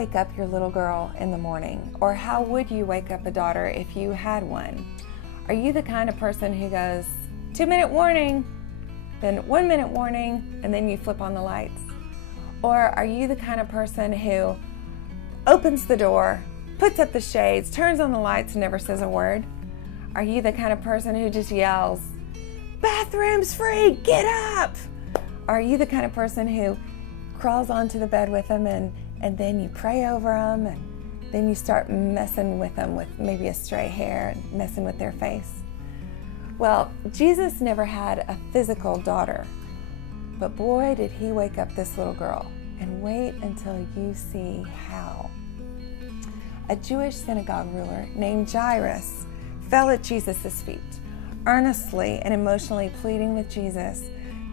wake up your little girl in the morning? Or how would you wake up a daughter if you had one? Are you the kind of person who goes, 2-minute warning, then 1-minute warning, and then you flip on the lights? Or are you the kind of person who opens the door, puts up the shades, turns on the lights, and never says a word? Are you the kind of person who just yells, bathroom's free, get up? Are you the kind of person who crawls onto the bed with them and then you pray over them, and then you start messing with them with maybe a stray hair and messing with their face? Well, Jesus never had a physical daughter, but boy, did he wake up this little girl. And wait until you see how. A Jewish synagogue ruler named Jairus fell at Jesus' feet, earnestly and emotionally pleading with Jesus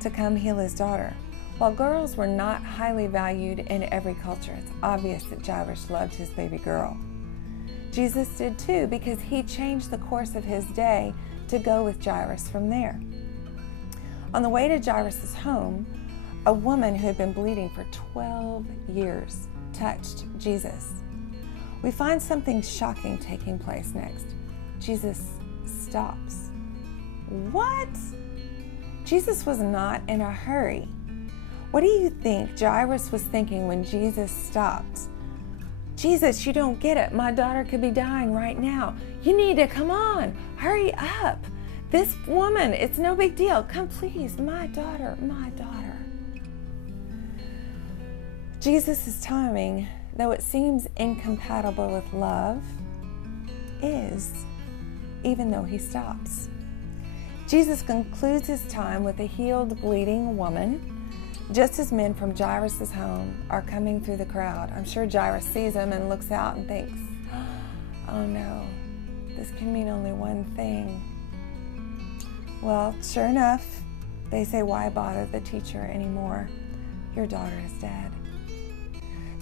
to come heal his daughter. While girls were not highly valued in every culture, it's obvious that Jairus loved his baby girl. Jesus did too, because he changed the course of his day to go with Jairus from there. On the way to Jairus' home, a woman who had been bleeding for 12 years touched Jesus. We find something shocking taking place next. Jesus stops. What? Jesus was not in a hurry. What do you think Jairus was thinking when Jesus stopped? Jesus, you don't get it. My daughter could be dying right now. You need to come on. Hurry up. This woman, it's no big deal. Come please, my daughter, my daughter. Jesus' timing, though it seems incompatible with love, is, even though he stops. Jesus concludes his time with a healed, bleeding woman, just as men from Jairus' home are coming through the crowd. I'm sure Jairus sees him and looks out and thinks, oh no, this can mean only one thing. Well, sure enough, they say, why bother the teacher anymore? Your daughter is dead.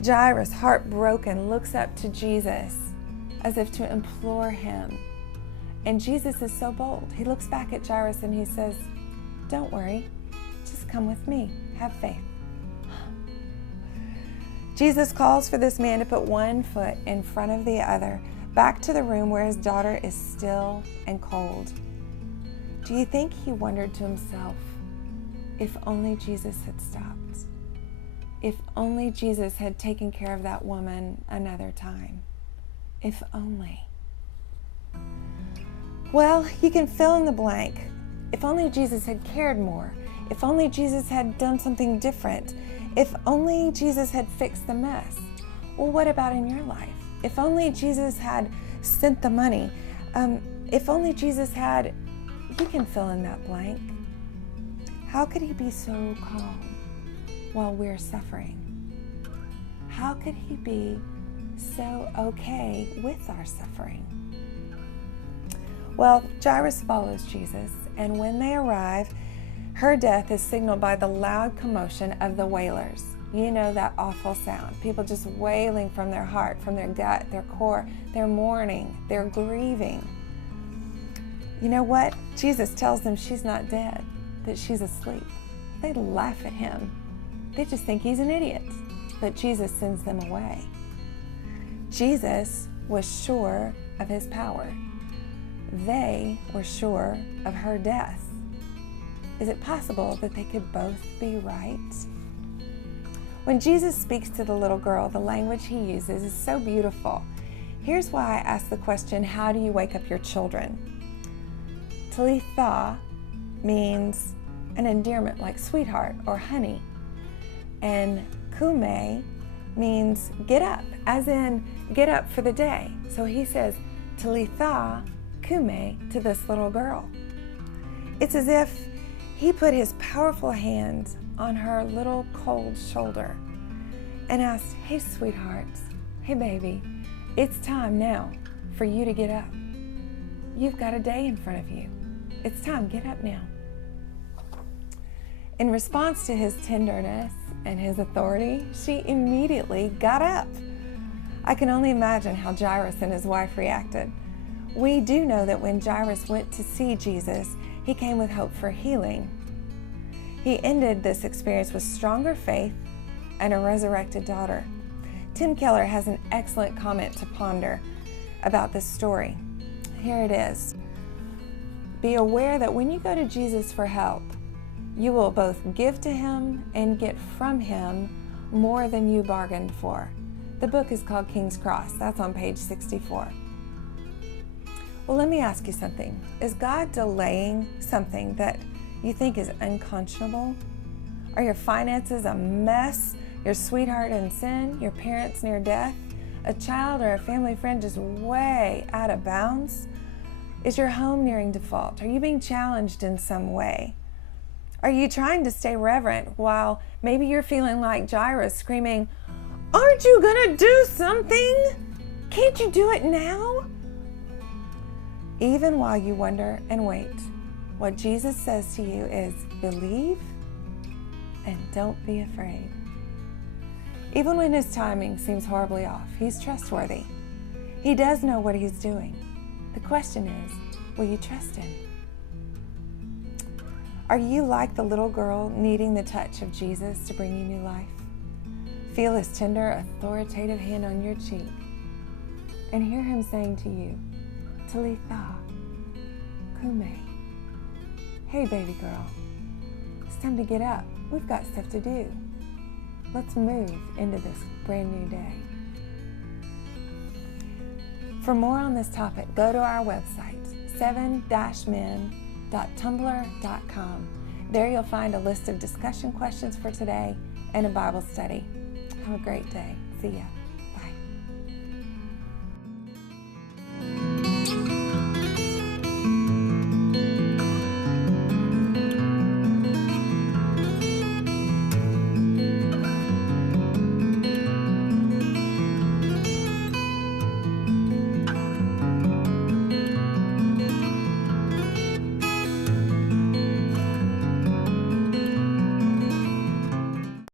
Jairus, heartbroken, looks up to Jesus as if to implore him. And Jesus is so bold. He looks back at Jairus and he says, don't worry, just come with me. Have faith. Jesus calls for this man to put one foot in front of the other, back to the room where his daughter is still and cold. Do you think he wondered to himself, if only Jesus had stopped? If only Jesus had taken care of that woman another time? If only. Well, you can fill in the blank. If only Jesus had cared more. If only Jesus had done something different. If only Jesus had fixed the mess. Well, what about in your life? If only Jesus had sent the money. If only Jesus had, you can fill in that blank. How could he be so calm while we're suffering? How could he be so okay with our suffering? Well, Jairus follows Jesus, and when they arrive, her death is signaled by the loud commotion of the wailers. You know that awful sound. People just wailing from their heart, from their gut, their core. They're mourning. They're grieving. You know what? Jesus tells them she's not dead, that she's asleep. They laugh at him. They just think he's an idiot. But Jesus sends them away. Jesus was sure of his power. They were sure of her death. Is it possible that they could both be right? When Jesus speaks to the little girl, the language he uses is so beautiful. Here's why I ask the question, how do you wake up your children? Talitha means an endearment like sweetheart or honey. And Koum means get up, as in get up for the day. So he says, Talitha Koum to this little girl. It's as if he put his powerful hand on her little cold shoulder and asked, hey sweetheart, hey baby, it's time now for you to get up. You've got a day in front of you. It's time, get up now. In response to his tenderness and his authority, she immediately got up. I can only imagine how Jairus and his wife reacted. We do know that when Jairus went to see Jesus, he came with hope for healing. He ended this experience with stronger faith and a resurrected daughter. Tim Keller has an excellent comment to ponder about this story. Here it is. Be aware that when you go to Jesus for help, you will both give to him and get from him more than you bargained for. The book is called King's Cross. That's on page 64. Well, let me ask you something. Is God delaying something that you think is unconscionable? Are your finances a mess? Your sweetheart in sin? Your parents near death? A child or a family friend just way out of bounds? Is your home nearing default? Are you being challenged in some way? Are you trying to stay reverent while maybe you're feeling like Jairus screaming, "Aren't you gonna do something? Can't you do it now?" Even while you wonder and wait, what Jesus says to you is believe and don't be afraid. Even when his timing seems horribly off, he's trustworthy. He does know what he's doing. The question is, will you trust him? Are you like the little girl needing the touch of Jesus to bring you new life? Feel his tender, authoritative hand on your cheek and hear him saying to you, Talitha Koum. Hey, baby girl, it's time to get up. We've got stuff to do. Let's move into this brand new day. For more on this topic, go to our website, 7-men.tumblr.com. There you'll find a list of discussion questions for today and a Bible study. Have a great day. See ya.